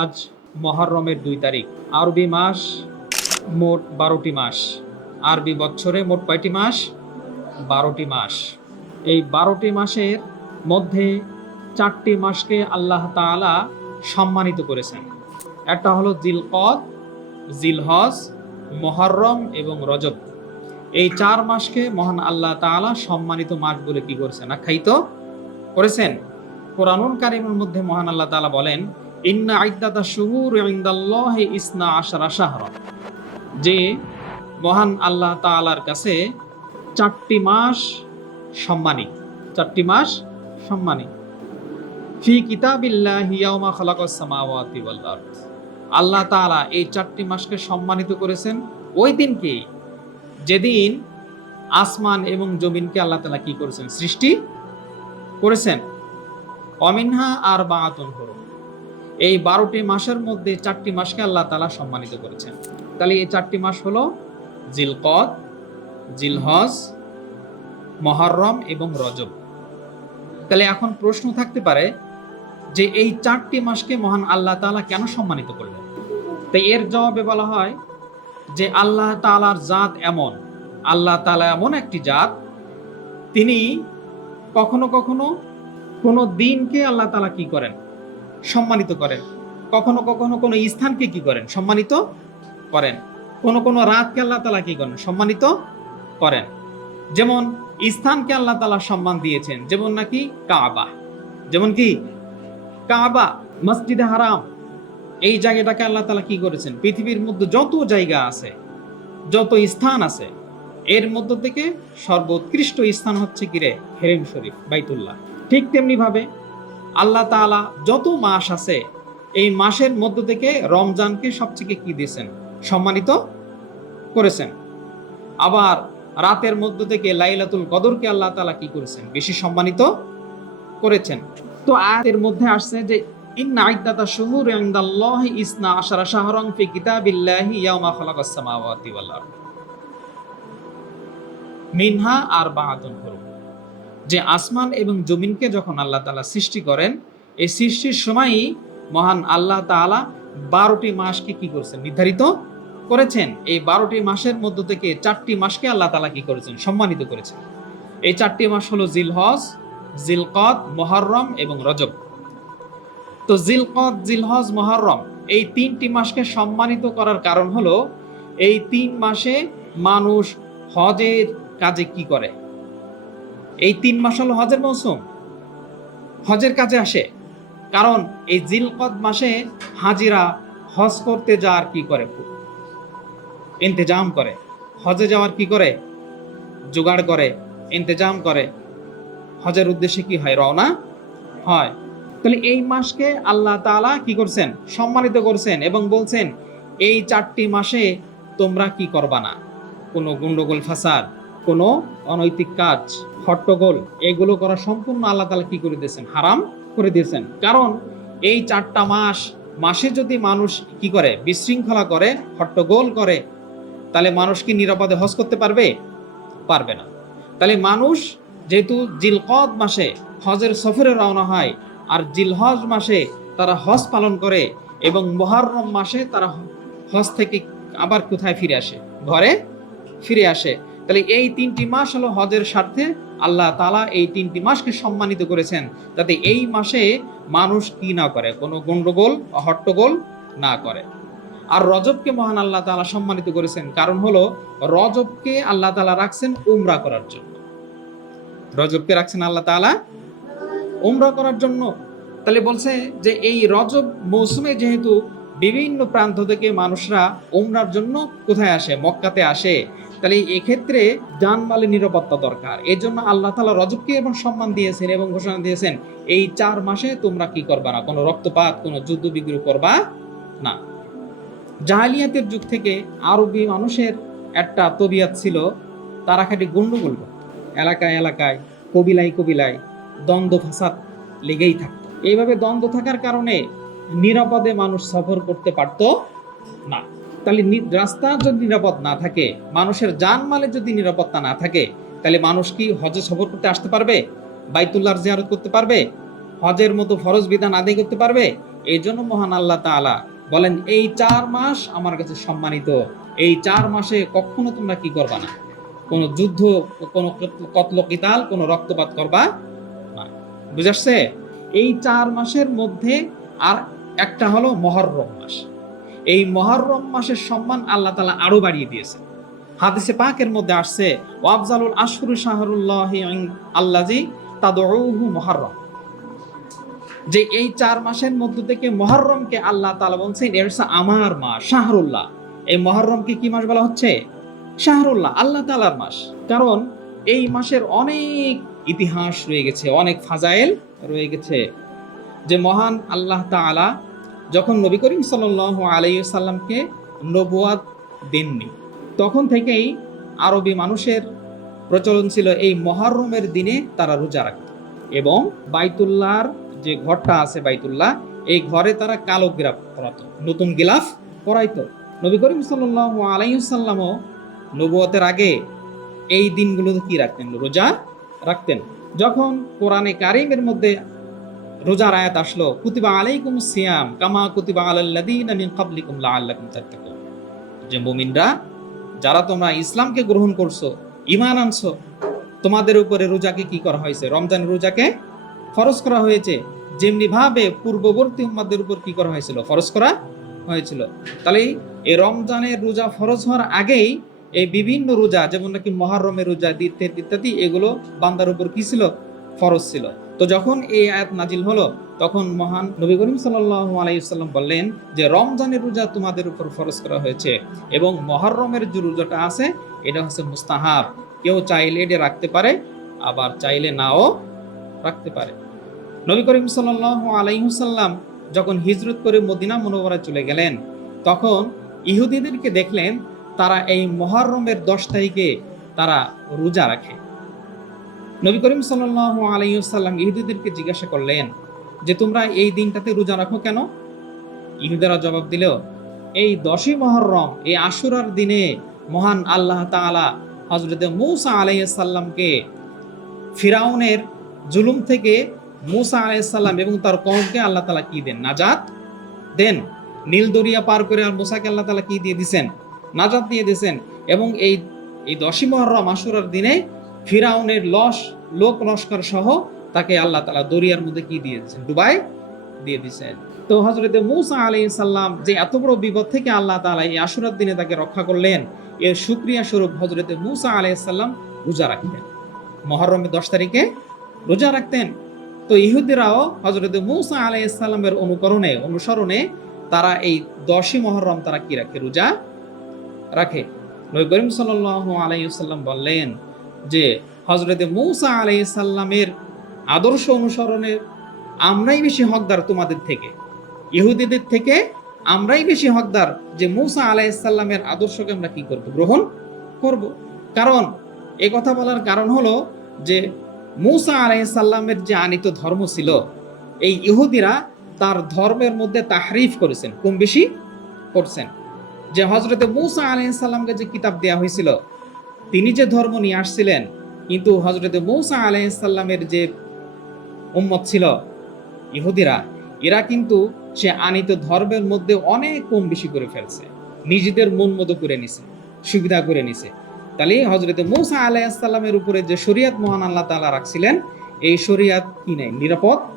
আজ মহররমের 2 তারিখ। আরবি মাস মোট 12টি মাস। আরবি বছরে মোট কয়টি মাস? 12টি মাস। এই 12টি মাসের মধ্যে 4টি মাসকে আল্লাহ তাআলা সম্মানিত করেছেন। একটা হলো জিলকদ, জিলহজ, মুহররম এবং রজব। এই 4 মাসকে মহান আল্লাহ তাআলা সম্মানিত মাস বলে কি করেছেন? আখ্যায়িত করেছেন। কোরআনুল কারীমের মধ্যে মহান আল্লাহ তাআলা বলেন, ইন্না ইদ্দাতাশ শুহুরি ইনদাল্লাহি ইসনা আশারা শাহরা, যে মহান আল্লাহ তাআলার কাছে 4টি মাস সম্মানী। 4টি মাস সম্মানী। ফি কিতাবিল্লাহি ইয়াওমা খালাকাস সামাওয়াতি ওয়াল আরদ। আল্লাহ তাআলা এই 4টি মাসকে সম্মানিত করেছেন ওই দিনকে, যেদিন আসমান এবং জমিনকে আল্লাহ তাআলা কি করেছেন? সৃষ্টি করেছেন। অমিনহা আর বাআতুন হুরুম। এই 12টি মাসের মধ্যে 4টি মাসকে আল্লাহ তাআলা সম্মানিত করেছেন। তাহলে এই 4টি মাস হলো জিলকদ, জিলহজ, মুহররম এবং রজব। তাহলে এখন প্রশ্ন থাকতে পারে যে এই 4টি মাসকে মহান আল্লাহ তাআলা কেন সম্মানিত করলেন? তাই এর জবাবে বলা হয় যে আল্লাহ তাআলার জাত এমন, আল্লাহ তাআলা এমন একটি জাত, তিনি কখনো কখনো কোনো দিনকে আল্লাহ তাআলা কি করেন? সম্মানিত করেন। কখনো কখনো কোনো স্থানকে কি করেন? সম্মানিত করেন। কোনো কোনো রাতকে আল্লাহ তাআলা কি করেন? সম্মানিত করেন। যেমন স্থানকে আল্লাহ তাআলা সম্মান দিয়েছেন, যেমন নাকি কাবা। যেমন কি কাবা, মসজিদে হারাম, এই জায়গাটাকে আল্লাহ তাআলা কি করেছেন? পৃথিবীর মধ্যে যত জায়গা আছে, যত স্থান আছে, এর মধ্য থেকে সর্বোৎকৃষ্ট স্থান হচ্ছে কিরে? হেরেম শরীফ, বাইতুল্লাহ। ঠিক তেমনি ভাবে আল্লাহ তাআলা যত মাস আছে, এই মাসের মধ্য থেকে রমজানকে সবচেয়ে কি দিয়েছেন? সম্মানিত করেছেন। আবার রাতের মধ্য থেকে লাইলাতুল কদরকে আল্লাহ তাআলা কি করেছেন? বেশি সম্মানিত করেছেন। তো আয়াতের মধ্যে আসছে যে ইন্না ইদ্দাতাশ শুহুরি ইনদাল্লাহি ইসনা আশারা শাহরান ফি কিতাবিল্লাহি ইয়াওমা খালাকাস সামাওয়াতি ওয়াল আরদ মিনহা আরবাআতুন হুরুম। যে আসমান এবং জমিনকে যখন আল্লাহ তাআলা সৃষ্টি করেন, এই সৃষ্টির সময়ই মহান আল্লাহ তাআলা 12টি মাসকে কি করেছেন? নির্ধারিত করেছেন। এই 12টি মাসের মধ্য থেকে 4টি মাসকে আল্লাহ তাআলা কি করেছেন? সম্মানিত করেছেন। এই 4টি মাস হলো জিলহজ, জিলকদ, মুহররম এবং রজব। তো জিলকদ, জিলহজ, মুহররম এই 3টি মাসকে সম্মানিত করার কারণ হলো এই 3 মাসে মানুষ হজের কাজে কি করে? এই 3 মাস হলো হজের মৌসুম, হজের কাজে আসে। কারণ এই জিলকদ মাসে হাজিরা হজ করতে যাওয়ার কি করে? ইন্তেজাম করে। হজে যাওয়ার কি করে? জোগাড় করে, ইন্তেজাম করে। হজের উদ্দেশ্যে কি হয়? রওনা হয়। তাহলে এই মাসকে আল্লাহ তাআলা কি করছেন? সম্মানিত করছেন এবং বলছেন এই 4টি মাসে তোমরা কি করবা না? কোনো গন্ডগোল ফাসাদ, কোনো অনৈতিক কাজ, হট্টগোল, এগুলো করা সম্পূর্ণ আল্লাহ তাআলা কি করে দিয়েছেন? হারাম করে দিয়েছেন। কারণ এই 4টা মাসে যদি মানুষ কি করে? বিশৃঙ্খলা করে, হট্টগোল করে, তাহলে মানুষ কি নিরাপদে হজ করতে পারবে? পারবে না। তাহলে মানুষ যেহেতু জিলকদ মাসে হজের সফরে রওনা হয়, আর জিলহজ মাসে তারা হজ পালন করে, এবং মুহররম মাসে তারা হজ থেকে আবার কোথায় ফিরে আসে? ঘরে ফিরে আসে। তাহলে এই 3টি মাস হলো হজের স্বার্থে আল্লাহ তাআলা এই 3টি মাসকে সম্মানিত করেছেন, যাতে এই মাসে মানুষ কি না করে? কোনো গন্ডগোল, হট্টগোল না করে। আর রজবকে মহান আল্লাহ তাআলা সম্মানিত করেছেন, কারণ হলো রজবকে আল্লাহ তাআলা রাখছেন উমরা করার জন্য। রজবকে রাখছেন আল্লাহ তাআলা উমরা করার জন্য। তাহলে বলছে যে এই রজব মৌসুমে যেহেতু বিভিন্ন প্রান্ত থেকে মানুষরা উমরার জন্য কোথায় আসে? মক্কাতে আসে। তাহলে এক্ষেত্রে জানমালের নিরাপত্তা দরকার। এই জন্য আল্লাহ তাআলা রজবকে এবং সম্মান দিয়েছেন এবং ঘোষণা দিয়েছেন এই 4 মাসে তোমরা কি করবা না? কোনো রক্তপাত, কোনো যুদ্ধ বিগ্রহ করবা না। জাহেলিয়াতের যুগ থেকে আরবি মানুষের একটা তবিয়ত ছিল, তারা খালি গন্ডগোল করত। এলাকায় এলাকায়, কবিলায় কবিলায় দ্বন্দ্ব ফাসাদ লেগেই থাকতো। এইভাবে দ্বন্দ্ব থাকার কারণে নিরাপদে মানুষ সফর করতে পারত না। তাহলে রাস্তা যদি নিরাপদ না থাকে, মানুষের জানমালের যদি নিরাপত্তা না থাকে, তাহলে মানুষ কি হজে সফর করতে আসতে পারবে? বাইতুল্লাহর জিয়ারত করতে পারবে? হজের মতো ফরজ বিধান আদায় করতে পারবে? এই জন্য মহান আল্লাহ তাআলা বলেন এই 4 মাস আমার কাছে সম্মানিত, এই 4 মাসে কখনো তোমরা কি করবা না, কোনো যুদ্ধ, কোনো কতল কিতাল, কোনো রক্তপাত করবা না। বুঝাচ্ছে? এই 4 মাসের মধ্যে আর একটা হলো মুহররম মাস। এই মুহররম মাসের সম্মান আল্লাহ তাআলা আরো বাড়িয়ে দিয়েছেন। হাদিসে পাকের মধ্যে আসছে ওয়াফজালুল আশহুরু শাহরুল্লাহি আল্লাযী তাদউহু মুহররম, যে এই 4 মাসের মধ্য থেকে মুহররমকে আল্লাহ তাআলা বলছেন এর আমার মাস শাহরুল্লাহ। এই মুহররমকে কি মাস বলা হচ্ছে? শাহরুল্লাহ, আল্লাহ তাআলার মাস। কারণ এই মাসের অনেক ইতিহাস রয়ে গেছে, অনেক ফাজাইল রয়ে গেছে। যে মহান আল্লাহ তাআলা যখন নবী করিম সাল্লাল্লাহু আলাইহি ওয়াসাল্লামকে নবুয়াত দেননি, তখন থেকেই আরবি মানুষের প্রচলন ছিল এই মুহররমের দিনে তারা রোজা রাখত এবং বাইতুল্লাহর যে ঘরটা আছে বাইতুল্লাহ, এই ঘরে তারা কালো গিলাফ পরাতো, নতুন গিলাফ পরাইতো। নবী করিম সাল্লাল্লাহু আলাইহি ওয়াসাল্লামও নবুয়তের আগে এই দিনগুলোতে কি রাখতেন? রোজা রাখতেন। যখন কোরআনে কারিমের মধ্যে রোজার আয়াত আসলো কুতিবা আলাইকুমুস সিয়াম কামা কুতিবা আলাল্লাযীনা মিন ক্বাবলিকুম লাআল্লাকুম তাত্তাকুন, যে মুমিনরা যারা তোমরা ইসলামকে গ্রহণ করছো, ঈমান আনছো, তোমাদের উপরে রোজাকে কি করা হয়েছে? রমজানের রোজাকে ফরজ করা হয়েছে, যেমনি ভাবে পূর্ববর্তী উম্মাদের উপর কি করা হয়েছিল? ফরজ করা হয়েছিল। তাহলে এই রমজানের রোজা ফরজ হওয়ার আগেই এই বিভিন্ন রোজা, যেমন নাকি মুহররমের রোজা ইত্যাদি, এগুলো বান্দার উপর কি ছিল? ফরজ ছিল। তো যখন এই আয়াত নাজিল হলো, তখন মহান নবী করিম সাল্লাল্লাহু আলাইহি ওয়াসাল্লাম বললেন যে রমজানের রোজা তোমাদের উপর ফরজ করা হয়েছে এবং মুহররমের যে রোজাটা আছে এটা হচ্ছে মুস্তাহাব, কেউ চাইলে এটা রাখতে পারে, আবার চাইলে নাও রাখতে পারে। নবী করিম সাল্লাল্লাহু আলাইহি ওয়াসাল্লাম যখন হিজরত করে মদিনা মুনওয়ারায় চলে গেলেন, তখন ইহুদিদেরকে দেখলেন তারা এই মুহররমের 10 তারিখে তারা রোজা রাখে। নবী করিম সাল্লাল্লাহু আলাইহি ওয়াসাল্লাম ইহুদিদেরকে জিজ্ঞাসা করলেন যে তোমরা এই দিনটাতে রোজা রাখো কেন? ইহুদিরা জবাব দিল, এই 10ই মুহররম, এই আশুরার দিনে মহান আল্লাহ তাআলা হযরত মূসা আলাইহিস সালামকে ফিরাউনের জুলুম থেকে মূসা আলাইহিস সালাম এবং তার কওমকে আল্লাহ তাআলা কি দেন? নাজাত দেন। নীল দরিয়া পার করে আর মূসাকে আল্লাহ তাআলা কি দিয়ে দিবেন? নাজাত দিয়ে দিয়েছেন। এবং এই 10ই মুহররম আশুরার দিনে ফিরাউনের লোক লস্কর সহ তাকে আল্লাহ তাআলা দরিয়ার মধ্যে কি দিয়ে দিয়েছেন? ডুবাই দিয়ে দিয়েছেন। তো হযরত মূসা আলাইহিস সালাম যে এত বড় বিপদ থেকে আল্লাহ তাআলা এই আশুরার দিনে তাকে রক্ষা করলেন, এর শুকরিয়া স্বরূপ হযরত মূসা আলাইহিস সালাম রোজা রাখতেন, মুহররমের 10 তারিখে রোজা রাখতেন। তো ইহুদিরাও হযরত মূসা আলাইহিস সালামের অনুসরণে তারা এই 10ই মুহররম তারা কি রাখে? রোজা রাখে। নবী করিম সাল্লাল্লাহু আলাইহি ওয়াসাল্লাম বললেন যে হযরত মূসা আলাইহিস সালামের আদর্শ অনুসরণের আমরাই বেশি হকদার তোমাদের থেকে, ইহুদিদের থেকে আমরাই বেশি হকদার যে মূসা আলাইহিস সালামের আদর্শকে আমরা কি করব? গ্রহণ করব। কারণ এই কথা বলার কারণ হলো যে মূসা আলাইহিস সালামের যে আনিত ধর্ম ছিল, এই ইহুদিরা তার ধর্মের মধ্যে তাহরিফ করেছেন, কম বেশি করছেন। যে হযরত মূসা আলাইহিস সালামকে যে কিতাব দেয়া হয়েছিল, তিনি যে ধর্ম নিয়ে আসছিলেন, কিন্তু হযরত মূসা আলাইহিস সালামের যে উম্মত ছিল ইহুদিরা, এরা কিন্তু সে আনিত ধর্মের মধ্যে অনেক কম বেশি করে ফেলছে, নিজেদের মন মতো করে নিছে, সুবিধা করে নিছে। তাহলে হযরত মূসা আলাইহিস সালামের উপরে যে শরীয়ত মহান আল্লাহ তাআলা রাখছিলেন, এই শরীয়ত কি নাই? নিরাপদ